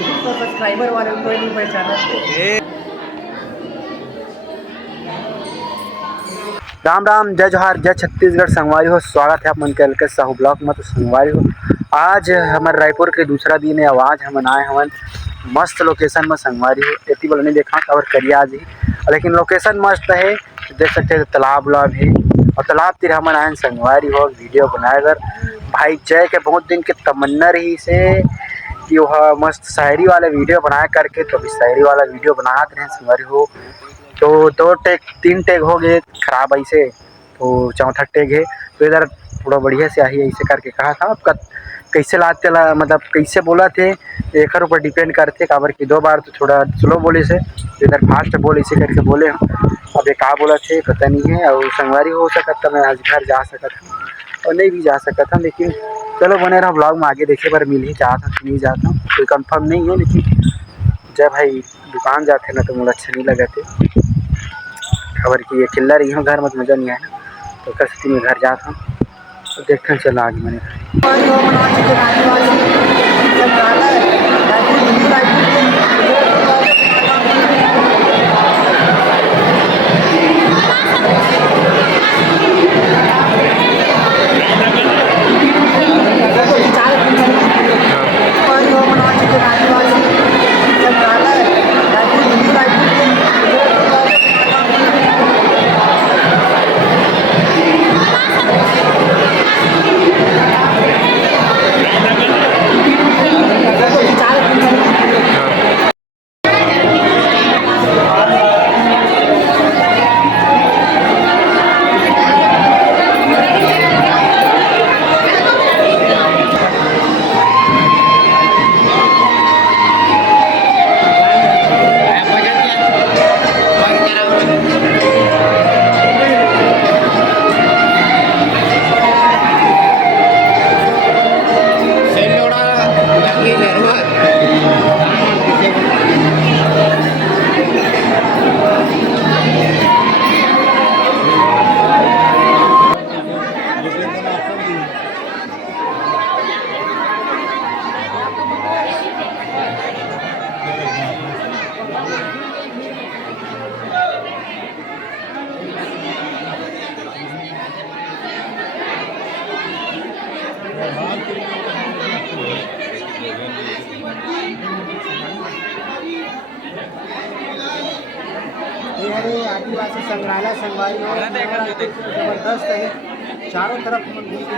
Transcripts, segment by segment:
Subscriber वाले कोई नहीं पहचाना। राम राम, जय जोहार, जय छत्तीसगढ़। संगवारी हो, स्वागत है अपन के साहू ब्लॉक में। तो संगवारी हो, आज हमारे रायपुर के दूसरा दिन है। आवाज हम आए हवन मस्त लोकेशन में। संगवारी हो एती बोल नहीं देखा और करिया आज ही, लेकिन लोकेशन मस्त है। देख सकते हैं तालाब उलाब है और तालाब तीर हम आए संगवारी हो वीडियो बनाएकर। भाई जय के बहुत दिन के तमन्ना रही से कि वह मस्त शायरी वाला वीडियो बनाया करके, तो अभी शायरी वाला वीडियो बनाते रहे संगवारी हो। तो 2 टेक 3 टेक हो गए खराब ऐसे, तो चौथा टेक है। तो इधर थोड़ा बढ़िया से आई ऐसे करके कहा था। आपका कैसे लाते ला, मतलब कैसे बोला थे एक ऊपर डिपेंड करते। काबर की 2 बार तो थोड़ा स्लो बोले से, इधर फास्ट बोल ऐसे करके बोले हम। अब ये कहा बोला थे पता नहीं है। और संगवारी हो सकता मैं आज घर जा सकता हूँ और नहीं भी जा सकता था, लेकिन चलो बने रहा ब्लॉग में। आगे देखे पर मिल ही जाता नहीं जाता कोई कंफर्म नहीं है। लेकिन जब भाई दुकान जाते ना तो मुझे अच्छा नहीं लगा थे। खबर की ये चिल्ला रही हूँ घर में, मज़ा नहीं आया। तो कस्ती में घर जाता हूँ तो देखते चला आगे मैंने। आदिवासी संग्रहालय संगवारी जबरदस्त है। चारों तरफ मंदिर के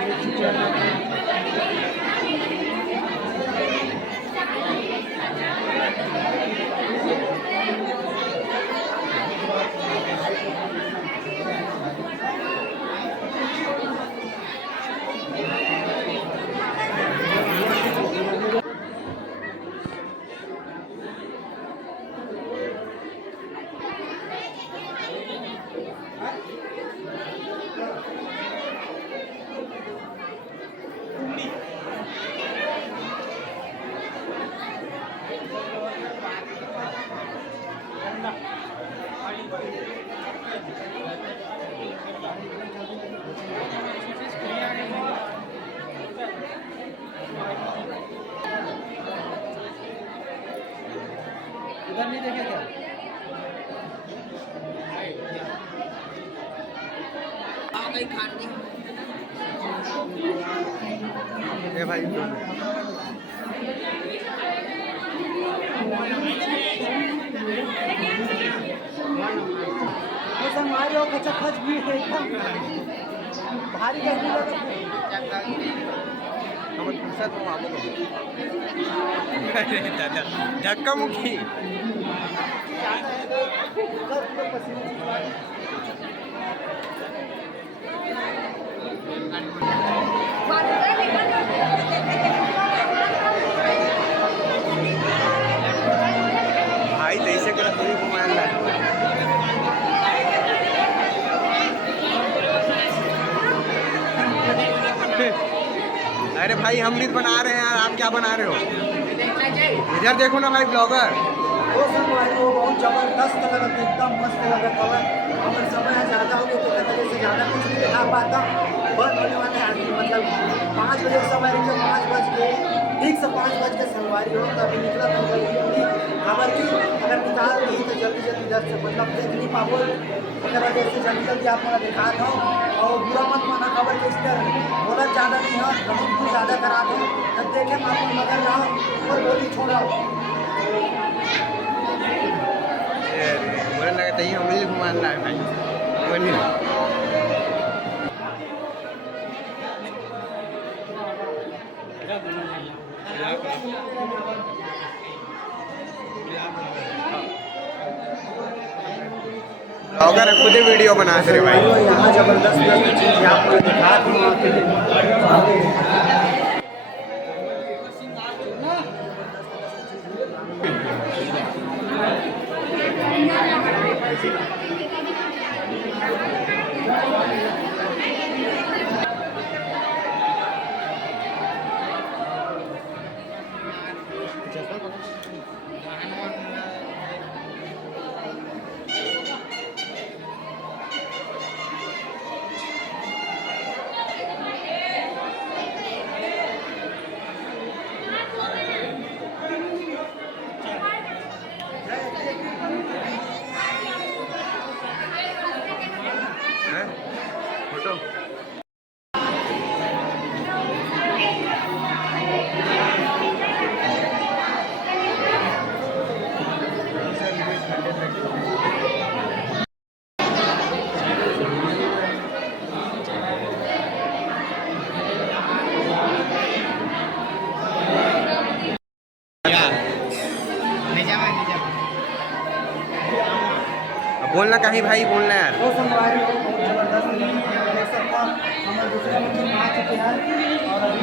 इधर नहीं देखे क्या? ये भाई हमारे और कच्चा खच भी है एकदम भारी गर्मी लगा धक्का मुखी भाई तैसे कर थोड़ी घुमाया। अरे भाई हम भी बना रहे हैं यार, आप क्या बना रहे हो? इधर देखो ना भाई ब्लॉगर। वो सब वो बहुत जबरदस्त लगा, एकदम मस्त लगा। कवर अगर समय ज़्यादा हो गया तो कतरे से ज़्यादा कुछ नहीं दिखा पाता। बंद होने वाले हैं मतलब 5 बजे समय, 5 बज के ठीक से 5 बज के संगवारी हो तभी निकला तो खबर की अगर निकाल दी तो जल्दी जल्दी इधर से मतलब देख नहीं पाबो उसके वजह से जल्दी जल्दी आप मेरा दिखा दो और बुरा मत माना खबर के इस तरह बोला ज़्यादा नहीं हो बहुत कुछ ज़्यादा करा दो तब देखे आप मगर रहो और बोली छोड़ा बोलने लगा चाहिए उंगली घुमान रहा है भाई बोलिए ब्लॉगर खुद ही वीडियो बनाते रहे भाई यहाँ जबरदस्त चीज़ आपको दिखा दूँ फोटो बोलना कहीं भाई बोलना यार वो संगवारी हो बहुत जबरदस्त देख सकता हमारे दूसरे मंजिल में आ चुके हैं और अभी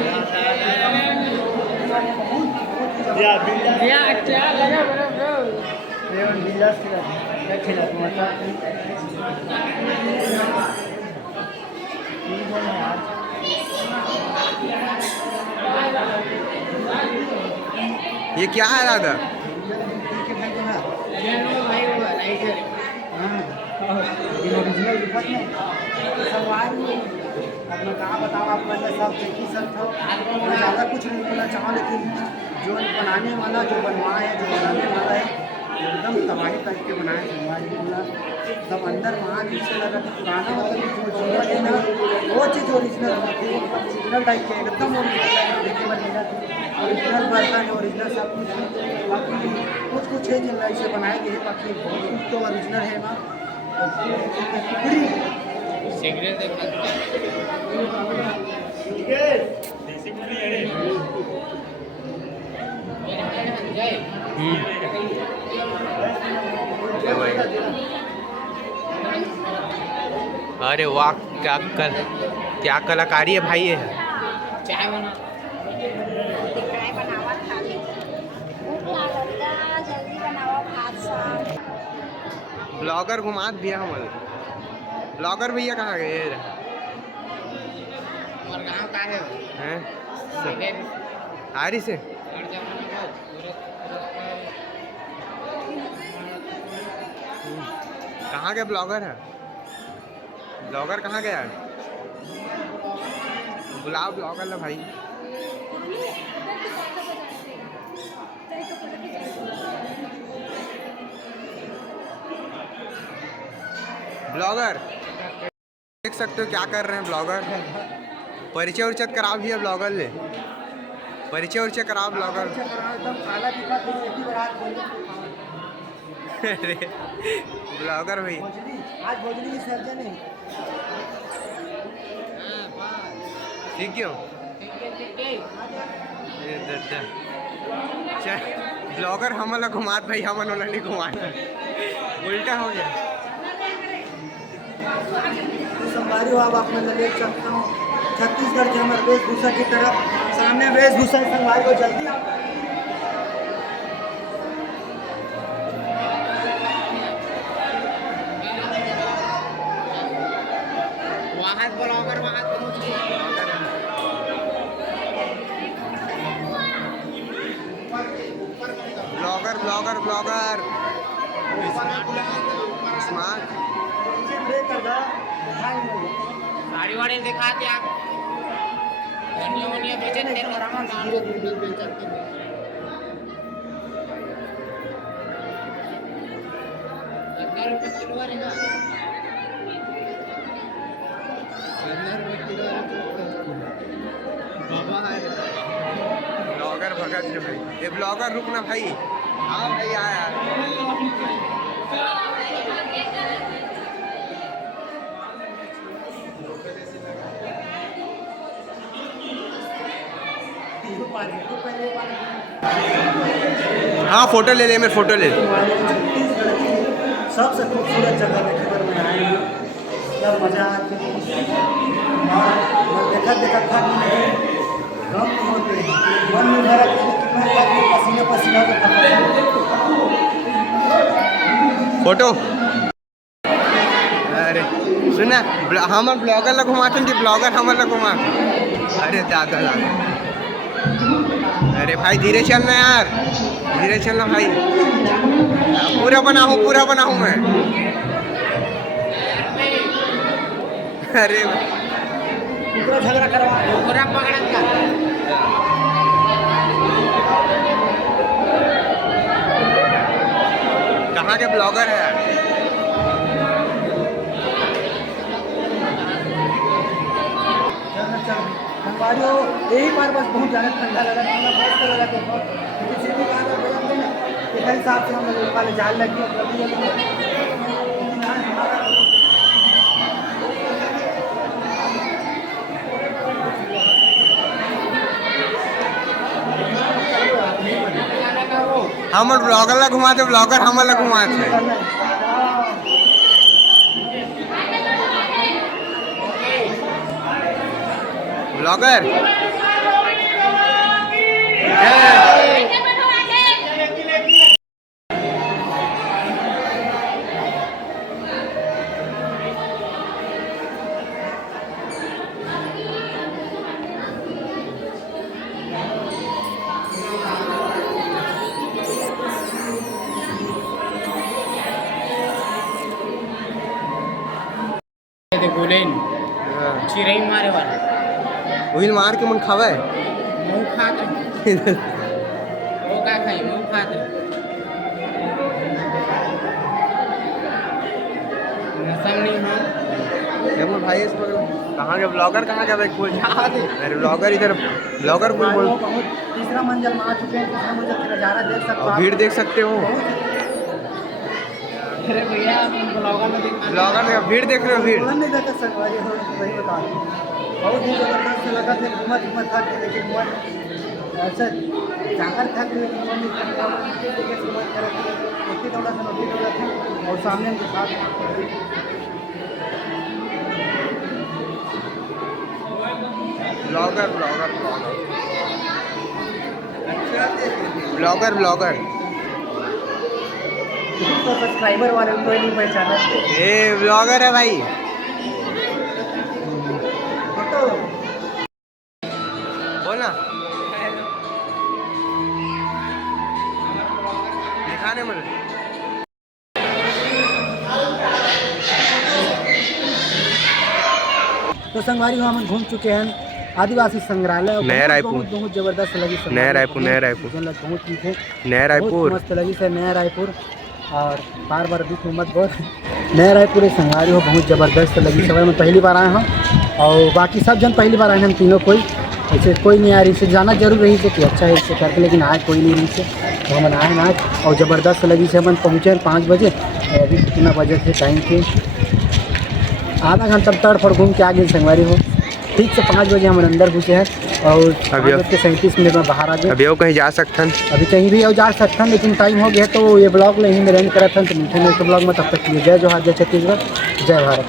ये क्या है दादा ओरिजिनल दिखत नहीं संगवारी अब मैं कहाँ बताऊँ आप मैंने सब देखी सब था मैं ज़्यादा कुछ नहीं बोलना चाहूँ लेकिन जो बनाने वाला जो बनवाए है जो बनाने वाला है एकदम तबाही करके बनाए संगवारी पूरा सब अंदर वहाँ नीचे लगा था पुराना मतलब जो जीवन है ना वो चीज़ ओरिजिनल होती है ओरिजिनल टाइप के एकदम ओरिजिनल बर्तन है ओरिजिनल सब कुछ बाकी कुछ है जो ऐसे बनाए गए हैं बाकी बहुत कुछ तो ओरिजिनल है ना अरे वाह क्या कलाकारी है भाई ये चाय बनावा खाली भूख लागता जल्दी बनावा भात साग ब्लॉगर घुमात भैया हमारे ब्लॉगर भैया कहाँ गए और गांव का है हैं आरी से कहाँ के ब्लॉगर है ब्लॉगर कहाँ गया है बुलाओ ब्लॉगर ला भाई ब्लॉगर देख सकते हो क्या कर रहे हैं ब्लॉगर परिचय उरिचय करा भी है ब्लॉगर ले परिचय उरिचय करा ब्लॉगर अरे ब्लॉगर भाई आज भोजली विसर्जन है ठीक क्यों ब्लॉगर हमला घुमात भाई हमन वाला नहीं घुमात उल्टा हो गया संगवारी हो अब आप मैं देख सकता हूँ छत्तीसगढ़ के हमारे वेशभूषा की तरफ सामने वेशभूषा संगवारी को जल्दी ब्लॉगर ब्लॉगर ब्लॉगर स्मार्ट गाड़ी वाड़ी दिखाते आप एकदम आराम से धीरे धीरे बेचते हैं। ब्लॉगर भगत जो है ये ब्लॉगर रुकना भाई। हाँ भाई आ यार। हाँ फोटो ले ले, मैं फोटो ले ले। छत्तीसगढ़ की सबसे खूबसूरत जगह देखने पर मैं आया हूँ। जब मजा आती है और देखा देखा था कि गम होते मन में भरा कि कितना पसीने पसीना तो फोटो अरे सुना हम ब्लॉगर ला घुमाते कि ब्लॉगर हम ला घुमाते। अरे दादा दादा अरे भाई धीरे चलना यार, धीरे चलना भाई। पूरा बनाऊँ मैं। अरे पूरा झगड़ा करवा पूरा पकड़ का कहाँ के ब्लॉगर है यार? हमारे यही बार बस बहुत ज़्यादा ठंडा लगा, ठंडा बहुत लगा के बहुत किसी भी बार बजाते ना एक हिसाब से हम लोग वाले जाल लगी हम ब्लॉगर ला घुमाते, ब्लॉगर हम ला घुमाते। ब्लॉगर गोलेन चिरई मारे वाला व्हील मार के मन खावे मुंह खात वो का खाई मुंह खात सामने हो देखो भाई इस पर कहाँ के ब्लॉगर कहाँ का भाई कोई अरे ब्लॉगर इधर ब्लॉगर कोई बोल। बहुत तीसरा मंजिल में आ चुके हैं। तीसरा मंजिल का नज़ारा देख सकते हो और भीड़ देख सकते हो। अरे भैया ब्लॉगर में ब्लॉगर में भीड़ देख रहे हो, भीड़ नहीं देखा सकवारी हो वही बता रहा हूँ। बहुत ही ज़बरदस्त लगा था, घूमत था लेकिन मन ऐसे जाकर था कि मन नहीं कर रहा दौड़ा था और सामने के साथ ब्लॉगर ब्लॉगर ब्लॉगर ब्लॉगर तो सब्सक्राइबर वाले कोई नहीं पहचाना। ए ब्लॉगर है भाई। तो बोलना दिखाने मुझे। तो संगवारी हम घूम चुके हैं आदिवासी संग्रहालय। नया रायपुर। बहुत जबरदस्त लगी। नया रायपुर बहुत चीज़ है, नया रायपुर मस्त लगी सर नया रायपुर। और बार बार बीच में मत बोल। नया रायपुर एक संगवारी हो बहुत ज़बरदस्त लगी। सवाई में पहली बार आए हम और बाकी सब जन पहली बार आए हम तीनों। कोई ऐसे कोई नहीं आ रही से जाना जरूर रही से कि अच्छा है इससे करके, लेकिन आज कोई नहीं रही से तो हम आए आज और ज़बरदस्त लगी से। हम पहुँचे 5 बजे और अभी कितना बजे थे टाइम के आधा घंटा तड़ फड़ घूम के आ गए संगवारी हो। ठीक से 5 बजे हम अंदर घुसे हैं और 5:37 में बाहर आ गए। अभी कहीं जा सकते हैं, अभी कहीं भी जा सकते हैं लेकिन टाइम हो गया तो ये ब्लॉग यहीं में रन करा था। तो मिलते हैं ब्लॉग में, तब तक के लिए जय जोहार, जय छत्तीसगढ़, जय भारत।